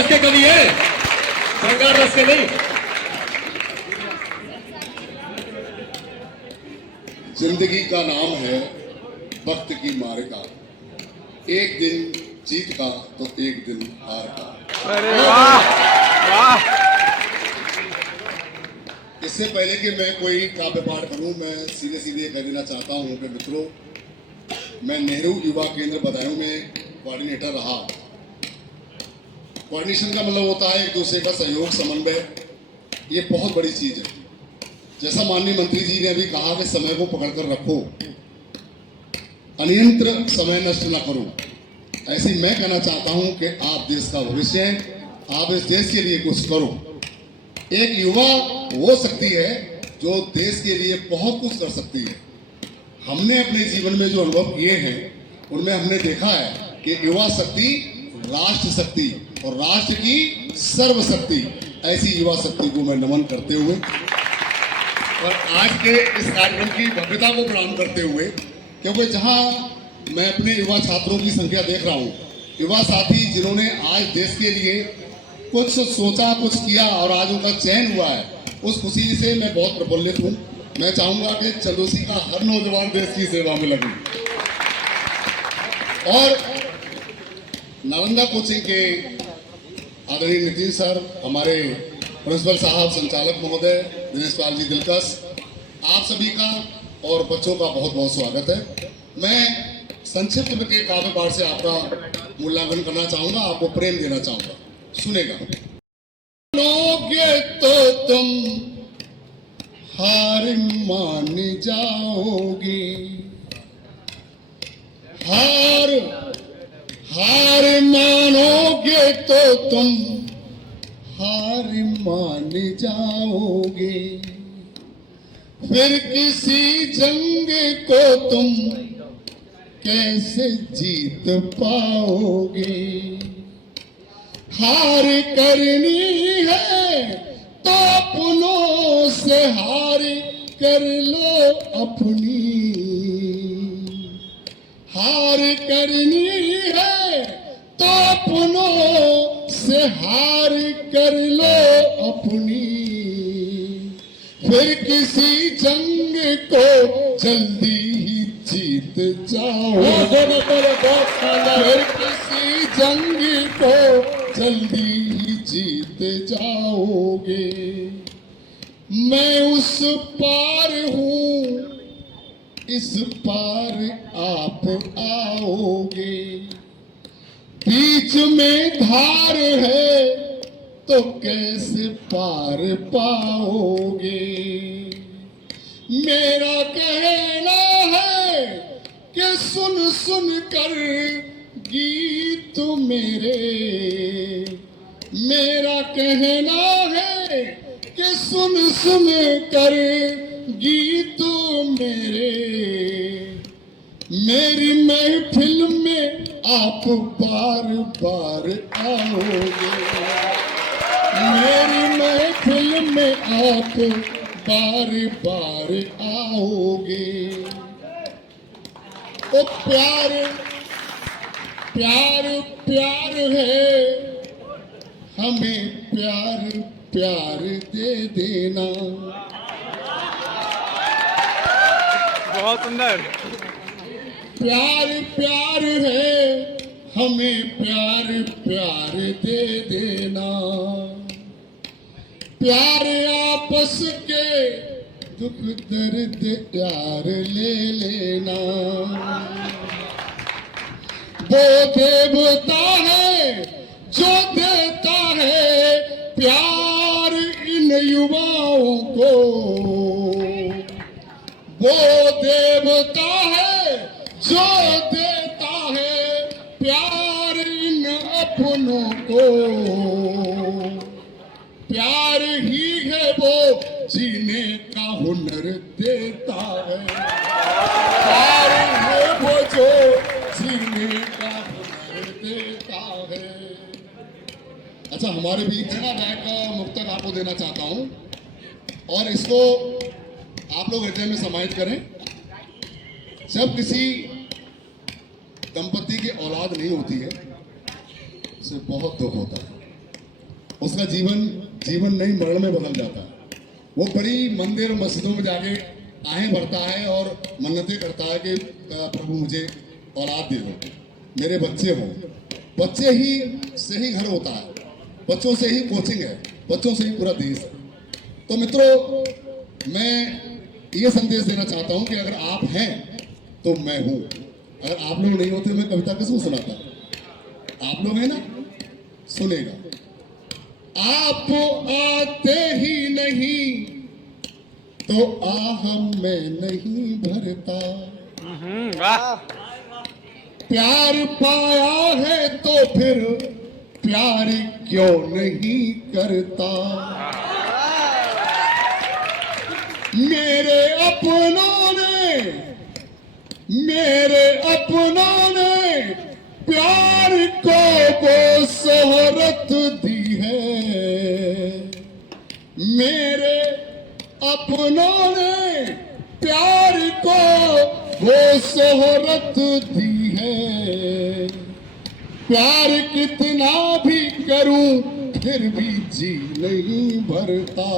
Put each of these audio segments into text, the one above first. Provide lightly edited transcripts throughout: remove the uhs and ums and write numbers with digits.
रस के कवि है, श्रृंगार रस के नहीं। जिंदगी का नाम है वक्त की मार का, एक दिन जीत का तो एक दिन हार का। अरे वाह वाह। इससे पहले कि मैं कोई काव्य पाठ करूं, मैं सीधे सीधे कह देना चाहता हूं कि मित्रों, मैं नेहरू युवा केंद्र बदायूं में कोऑर्डिनेटर रहा। कोऑर्डिनेशन का मतलब होता है एक दूसरे का सहयोग, समन्वय। ये बहुत बड़ी चीज है। जैसा माननीय मंत्री जी ने अभी कहा कि समय को पकड़कर रखो, अनियंत्र समय नष्ट ना करो, ऐसी मैं कहना चाहता हूं कि आप देश का भविष्य हैं, आप इस देश के लिए कुछ करो। एक युवा वो शक्ति है जो देश के लिए बहुत कुछ कर सकती है। हमने अपने जीवन में जो अनुभव किए हैं उनमें हमने देखा है कि युवा शक्ति राष्ट्र शक्ति और राष्ट्र की सर्वशक्ति, ऐसी युवा शक्ति को मैं नमन करते हुए और आज के इस कार्यक्रम की भव्यता को प्रणाम करते हुए, क्योंकि जहां मैं अपने युवा छात्रों की संख्या देख रहा हूं, युवा साथी जिन्होंने आज देश के लिए कुछ सोचा, कुछ किया और आज उनका चयन हुआ है, उस खुशी से मैं बहुत प्रफुल्लित हूं। मैं चाहूंगा कि चंदौसी का हर नौजवान देश की सेवा में लगे। और नालंदा कोचिंग के आदरणीय नितिन सर, हमारे प्रिंसिपल साहब, संचालक महोदय दिनेश पाल जी दिलकश, आप सभी का और बच्चों का बहुत बहुत स्वागत है। मैं संक्षिप्त में के काव्य पाठ से आपका मूल्यांकन करना चाहूंगा, आपको प्रेम देना चाहूंगा, सुनेगा। तो तुम हार मान जाओगे, हार मानोगे तो तुम हार मान जाओगे, फिर किसी जंग को तुम कैसे जीत पाओगे। हार करनी है तो अपनों से हार कर लो अपनी, हार करनी है तो अपनों से हार कर लो अपनी, फिर किसी जंग को जल्दी ही जीत जाओगे, फिर किसी जंग को जल्दी ही जीत जाओगे। मैं उस पार हूं, इस पार आप आओगे, बीच में धार है तो कैसे पार पाओगे। मेरा कहना है कि सुन सुन कर गीत मेरे, मेरा कहना है कि सुन सुन कर गीत मेरे, मेरी महफिल में आप बार बार आओगे, मेरी महफिल में आप बार बार आओगे। ओ प्यार प्यार प्यार है, हमें प्यार प्यार दे देना। बहुत सुंदर। प्यार प्यार है, हमें प्यार प्यार दे देना। प्यार आपस के दुख दर्द यार ले लेना। वो देवता है जो देता है प्यार इन युवाओं को, वो देवता है जो देता है प्यार इन अपनों को। प्यार ही है वो जीने का हुनर देता है, प्यार है वो जो जीने का हुनर देता है। अच्छा, हमारे बीच है ना, मैं एक मुक्तक आपको देना चाहता हूं और इसको आप लोग हृदय में समाहित करें। जब किसी दंपति की औलाद नहीं होती है, उसे बहुत दुख होता है। उसका जीवन जीवन नहीं मरण में बदल जाता है। वो बड़ी मंदिर मस्जिदों में जाके आहें भरता है और मन्नतें करता है कि प्रभु मुझे औलाद दे दो, मेरे बच्चे हों। बच्चे ही से ही घर होता है, बच्चों से ही कोचिंग है, बच्चों से ही पूरा देश है। तो मित्रों, मैं ये संदेश देना चाहता हूं कि अगर आप हैं तो मैं हूं। अगर आप लोग नहीं होते मैं कविता किसको सुनाता? आप लोग हैं ना, सुनेगा। आप आते ही नहीं तो आह मैं नहीं भरता, वाह प्यार पाया है तो फिर प्यार क्यों नहीं करता। मेरे अपनों ने प्यार को वो शोहरत दी है। मेरे अपनों ने प्यार को वो शोहरत दी है। प्यार कितना भी करूं फिर भी जी नहीं भरता।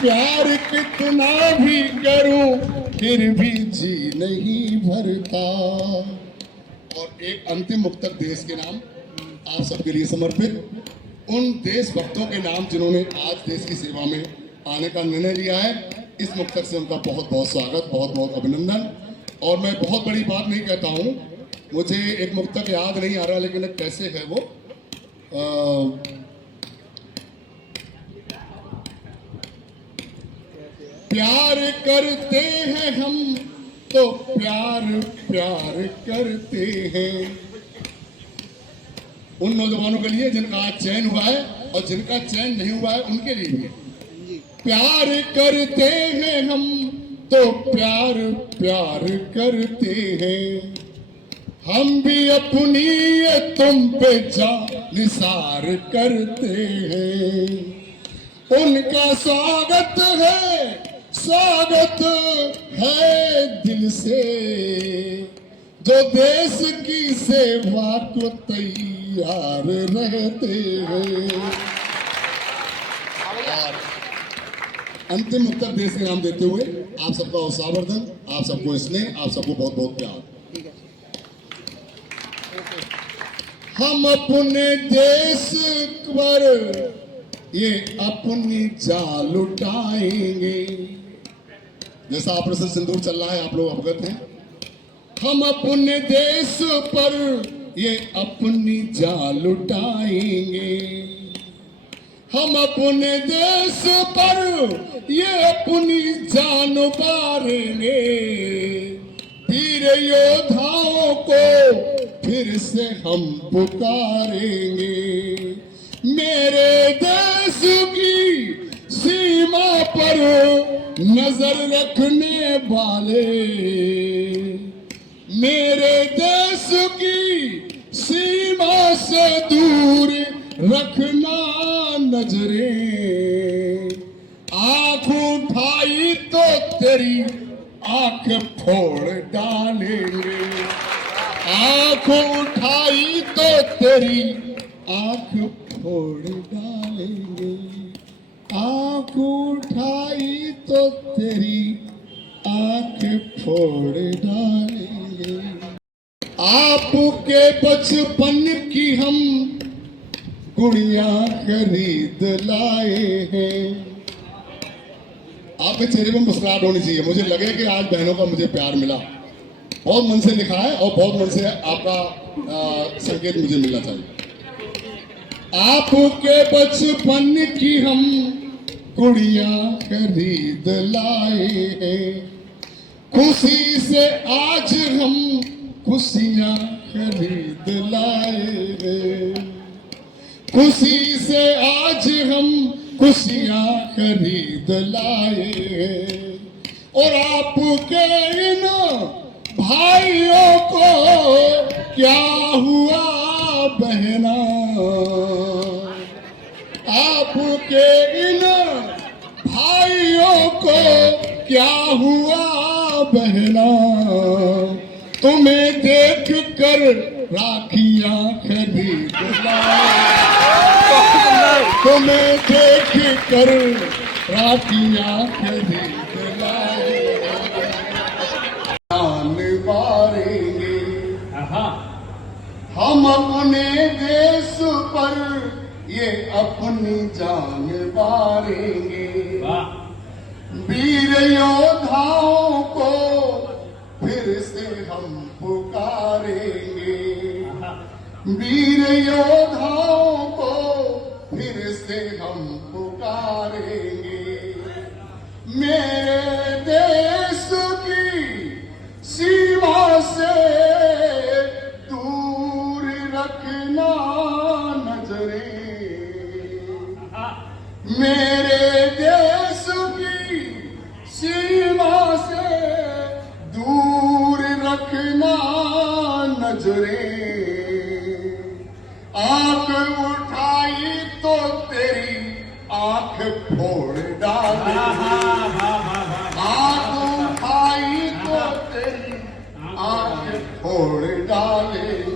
प्यार कितना भी करूं फिर भी जी नहीं भरता। और एक अंतिम मुक्तक देश के नाम आप सबके लिए समर्पित, उन देशभक्तों के नाम जिन्होंने आज देश की सेवा में आने का निर्णय लिया है। इस मुक्तक से उनका बहुत बहुत स्वागत, बहुत बहुत अभिनंदन। और मैं बहुत बड़ी बात नहीं कहता हूं, मुझे एक मुक्तक याद नहीं आ रहा, लेकिन कैसे है वो, प्यार करते हैं हम तो प्यार प्यार करते हैं। उन नौजवानों के लिए जिनका आज चयन हुआ है और जिनका चयन नहीं हुआ है उनके लिए भी। प्यार करते हैं हम तो प्यार प्यार करते हैं। हम भी अपनी ये तुम पे निसार करते हैं। उनका स्वागत है दिल से, जो देश की सेवा को तैयार रहते हैं। और अंतिम उत्तर देश के नाम देते हुए आप सबका उत्साहवर्धन, आप सबको स्नेह, आप सबको बहुत बहुत प्यार। हम अपने देश पर ये अपनी जान लुटाएंगे। जैसा ऑपरेशन सिंदूर चल रहा है, आप लोग अवगत हैं। हम अपने देश पर ये अपनी जान लुटाएंगे। हम अपने देश पर ये अपनी जान उतारेंगे। वीर योद्धाओं को फिर से हम पुकारेंगे। मेरे देश की सीमा पर नजर रखने वाले, मेरे देश की सीमा से दूर रखना नजरें। आंख उठाई तो तेरी आंख फोड़ डालेंगे। आंख उठाई तो तेरी आंख फोड़ डालेंगे। आंख उठाई तो तेरी आंख फोड़ डालेंगे। आपके बचपन की हम गुड़िया खरीद लाए हैं। आपके चेहरे पर मुस्कुराहट होनी चाहिए। मुझे लगे कि आज बहनों का मुझे प्यार मिला। बहुत मन से लिखा है और बहुत मन से आपका संकेत मुझे मिलना चाहिए। आपके बचपन की हम गुड़िया खरीद लाए हैं। खुशी से आज हम खुशियां खरीद लाए हैं। खुशी से आज हम खुशियां खरीद लाए हैं। और आपके इन भाइयों को क्या हुआ बहना, आपके इन भाइयों को क्या हुआ बहना, तुम्हें देख कर राखियां खरीद लाए। तुम्हें देख कर रातियां खरीद लाई जान मारेंगे हम अपने देश पर ये अपनी जान मारेंगे वीर योद्धाओं को फिर से हम पुकारेंगे वीर योद्धाओं को फिर से हम पुकारेंगे मेरे देश की सीमा से दूर रखना नजरें मेरे देश की सीमा से दूर रखना नजरें आंख उठाई तो तेरी आंख फोड़ डालेंगे आंख उठाई तो तेरी आंख फोड़ डालेंगे